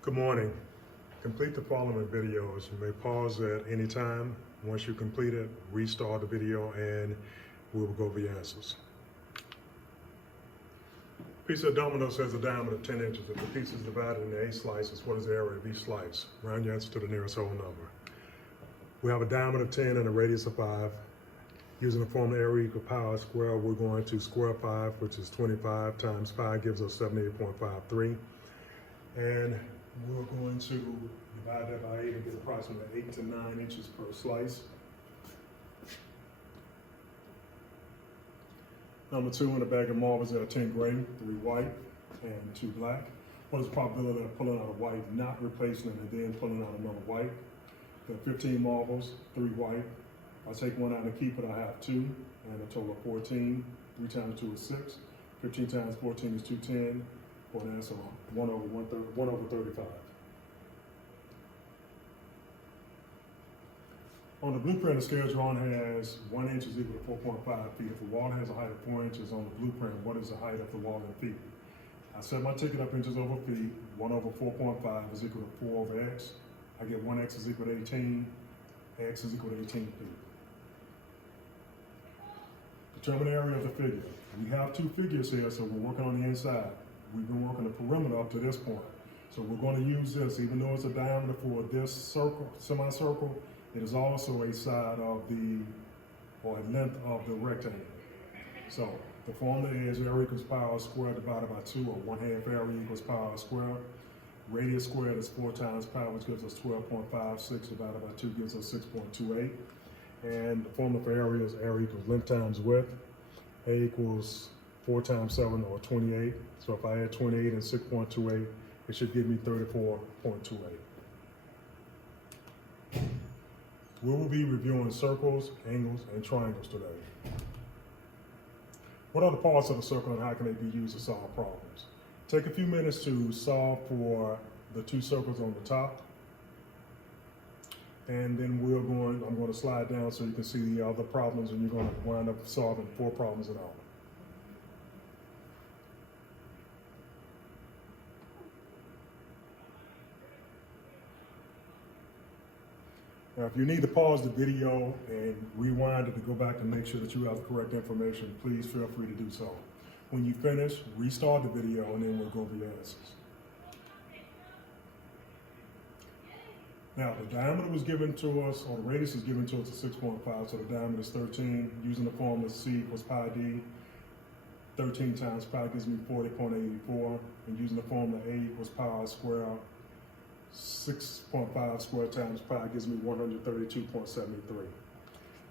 Good morning. Complete the following videos. You may pause at any time. Once you complete it, restart the video and we will go over your answers. Piece of Domino's has a diameter of 10 inches. If the piece is divided into 8 slices, what is the area of each slice? Round your answer to the nearest whole number. We have a diameter of 10 and a radius of 5. Using the formula area equal pi squared, we're going to square 5, which is 25 times 5 gives us 78.53. And we're going to divide that by 8 and get approximately 8 to 9 inches per slice. Number 2, in a bag of marbles, there are 10 gray, 3 white, and 2 black. What is the probability of pulling out a white, not replacing it, and then pulling out another white? There are 15 marbles, 3 white. If I take one out and keep it, I have 2, and a total of 14. 3 times 2 is 6. 15 times 14 is 210. For an answer of 1 over 35. On the blueprint, the scale drawn has 1 inch is equal to 4.5 feet. If the wall has a height of 4 inches on the blueprint, what is the height of the wall in feet? I set my ticket up inches over feet. 1 over 4.5 is equal to 4 over x. I get 1x is equal to 18. X is equal to 18 feet. Determine the area of the figure. We have 2 figures here, so we're working on the inside. We've been working the perimeter up to this point. So we're going to use this, even though it's a diameter for this circle, semicircle, it is also a side of the, or a length of the rectangle. So the formula is area equals pi squared divided by 2, or 1/2 area equals pi squared. Radius squared is 4 times pi, which gives us 12.56 divided by 2 gives us 6.28. And the formula for area is area equals length times width. A equals 4 times 7, or 28. So if I add 28 and 6.28, it should give me 34.28. We will be reviewing circles, angles, and triangles today. What are the parts of a circle and how can they be used to solve problems? Take a few minutes to solve for the 2 circles on the top. And then I'm going to slide down so you can see the other problems, and you're going to wind up solving 4 problems in all. Now, if you need to pause the video and rewind it to go back and make sure that you have the correct information, please feel free to do so. When you finish, restart the video and then we'll go over your answers. Now, the diameter was given to us, or the radius is given to us at 6.5, so the diameter is 13. Using the formula C equals pi d, 13 times pi gives me 40.84. And using the formula A equals pi squared, 6.5 squared times pi gives me 132.73.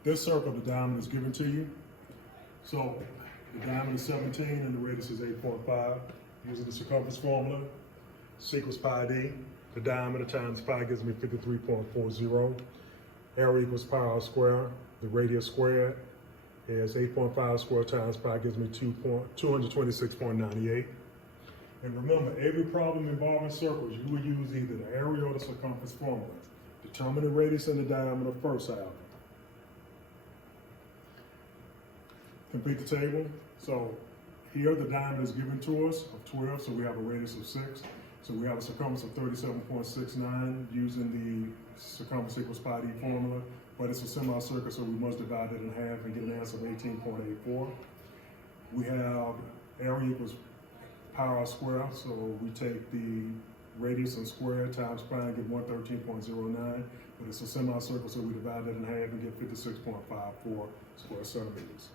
This circle, the diameter is given to you. So the diameter is 17 and the radius is 8.5. Using the circumference formula, C equals pi d. The diameter times pi gives me 53.40. Area equals pi squared. The radius squared is 8.5 squared times pi gives me 226.98. And remember, every problem involving circles, you will use either the area or the circumference formula. Determine the radius and the diameter first, however. Complete the table. So here the diameter is given to us of 12, so we have a radius of 6. So we have a circumference of 37.69 using the circumference equals pi d formula, but it's a semicircle, so we must divide it in half and get an answer of 18.84. We have area equals pi squared, so we take the radius and square times pi and get 113.09, but it's a semicircle, so we divide that in half and get 56.54 square centimeters.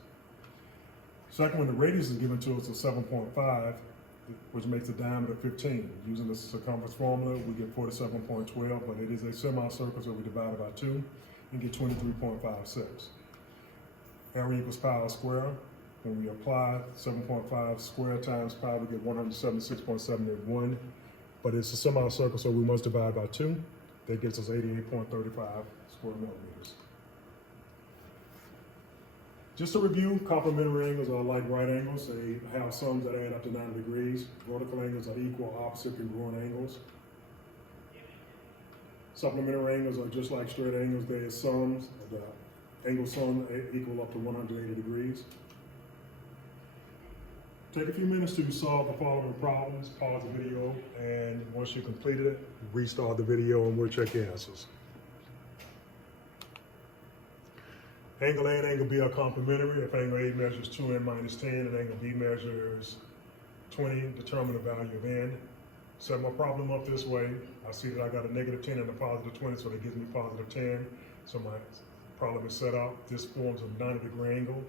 Second one, the radius is given to us of 7.5, which makes the diameter 15. Using the circumference formula, we get 47.12, but it is a semicircle, so we divide it by 2 and get 23.56. Area equals pi squared. When we apply 7.5 squared times pi, we get 176.781, but it's a semicircle, so we must divide by 2. That gives us 88.35 square millimeters. Just to review, complementary angles are like right angles. They have sums that add up to 90 degrees. Vertical angles are equal, opposite, congruent angles. Supplementary angles are just like straight angles. Their sums, the angle sum equal up to 180 degrees. Take a few minutes to solve the following problems, pause the video, and once you've completed it, restart the video and we'll check your answers. Angle A and angle B are complementary. If angle A measures 2n minus 10 and angle B measures 20, determine the value of n. Set my problem up this way. I see that I got a negative 10 and a positive 20, so that gives me positive 10. So my problem is set up. This forms a 90-degree angle.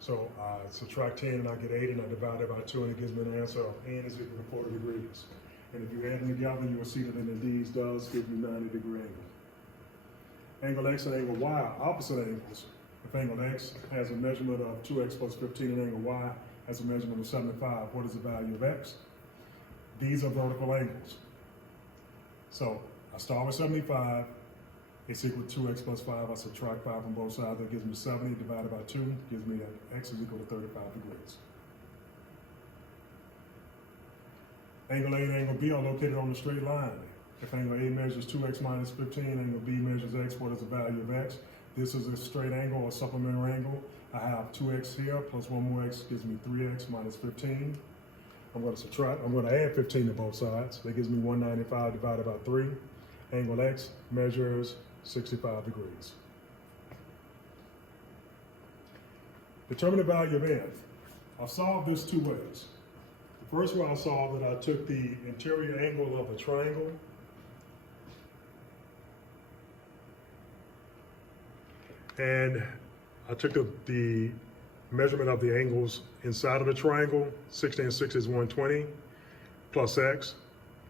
So I subtract 10 and I get 8 and I divide it by 2 and it gives me an answer of n is equal to 40 degrees. And if you add them together, you will see that it indeed does give you 90-degree angle. Angle X and angle Y are opposite angles. If angle X has a measurement of 2x plus 15 and angle Y has a measurement of 75, what is the value of X? These are vertical angles. So I start with 75, it's equal to 2x plus 5, I subtract 5 from both sides, that gives me 70 divided by 2, gives me that X is equal to 35 degrees. Angle A and angle B are located on a straight line. If angle A measures 2x minus 15, angle B measures x, what is the value of x? This is a straight angle or supplementary angle. I have 2x here plus 1 more x gives me 3x minus 15. I'm going to add 15 to both sides. That gives me 195 divided by 3. Angle X measures 65 degrees. Determine the value of n. I'll solve this two ways. The first way I solved it, I took the interior angle of a triangle and I took the measurement of the angles inside of the triangle. 60 and 6 is 120 plus x.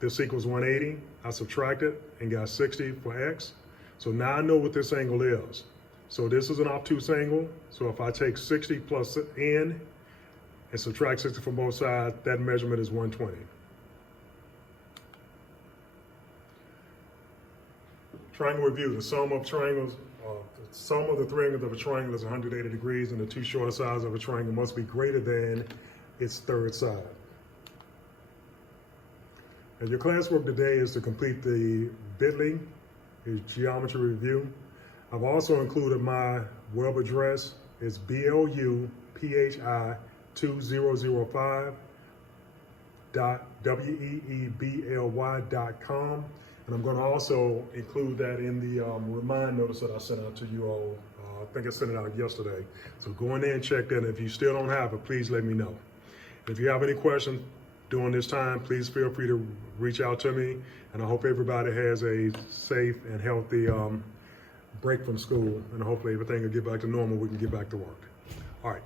This equals 180. I subtracted and got 60 for x. So now I know what this angle is. So this is an obtuse angle. So if I take 60 plus n and subtract 60 from both sides, that measurement is 120. Triangle review. The sum of triangles, the sum of the three angles of a triangle is 180 degrees, and the two shorter sides of a triangle must be greater than its third side. And your classwork today is to complete the Bitly, is geometry review. I've also included my web address. It's BLUPHI2005.weebly.com. And I'm going to also include that in the remind notice that I sent out to you all. I think I sent it out yesterday. So go in there and check that. And if you still don't have it, please let me know. If you have any questions during this time, please feel free to reach out to me. And I hope everybody has a safe and healthy break from school. And hopefully everything will get back to normal. We can get back to work. All right.